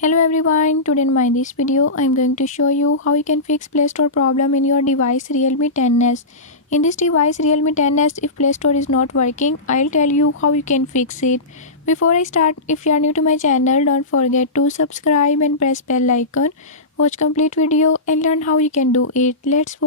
Hello everyone, today in this video I am going to show you how you can fix Play Store problem in your device Realme 10s. In this device Realme 10s, if Play Store is not working, I'll tell you how you can fix it. Before I start, if you are new to my channel, don't forget to subscribe and press bell icon. Watch complete video and learn how you can do it. Let's